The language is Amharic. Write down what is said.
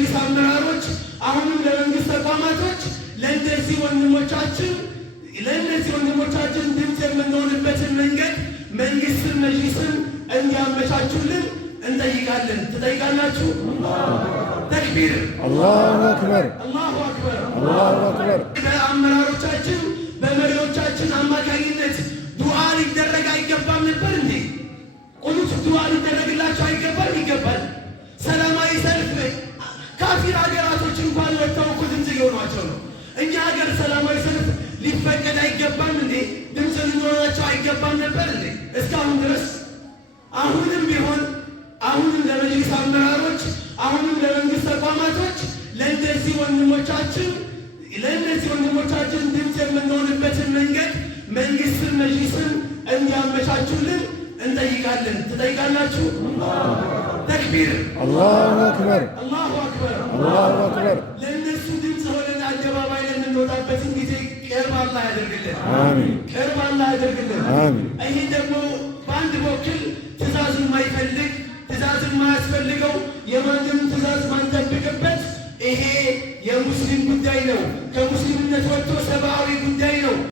ለመጅሊስ አመራሮች፣ አሁንም ለመንግስት ተቋማቶች ለእነዚህ ወንድሞቻችን ድምፅ የምንሆንበትን መንገድ መንግስትን መጅሊስን እንዲያመቻቹልን እንጠይቃለን። ትጠይቃላችሁ? ተክቢር! አላሁ አክበር! አላሁ አክበር! አላሁ አክበር! በአመራሮቻችን በመሪዎቻችን አማካኝነት ዱዓ ሊደረግ አይገባም ነበር እንዴ? ቁኑት ዱዓ ሊደረግላቸው አይገባም? ይገባል። ሰላማዊ ሰልፍ ካፊር ሀገራቶች እንኳን ወጥተው እኮ ድምፅ ሊሆኗቸው ነው። እኛ ሀገር ሰላማዊ ሰልፍ ሊፈቀድ አይገባም እንዴ? ድምፅ ሊሆናቸው አይገባም ነበር እንዴ? እስካሁን ድረስ አሁንም ቢሆን አሁንም ለመጅሊስ አመራሮች፣ አሁንም ለመንግስት ተቋማቶች ለእነዚህ ወንድሞቻችን ድምፅ የምንሆንበትን መንገድ መንግስትን መጅሊስን እንዲያመቻቹልን እንጠይቃለን። ትጠይቃላችሁ? ተክቢር! አላሁ አክበር! አላሁ አክበር! አላሁ አክበር! ለእነሱ ድምፅ ሆነን አደባባይ ላይ የምንወጣበትን ጊዜ ቅርብ አላህ ያደርግልን። አሚን። ቅርብ አላህ ያደርግልን። አሚን። ይህ ደግሞ በአንድ በኩል ትእዛዝ የማይፈልግ ትእዛዝ የማያስፈልገው የማንም ትእዛዝ ማንጠብቅበት ይሄ የሙስሊም ጉዳይ ነው። ከሙስሊምነት ወጥቶ ሰብአዊ ጉዳይ ነው።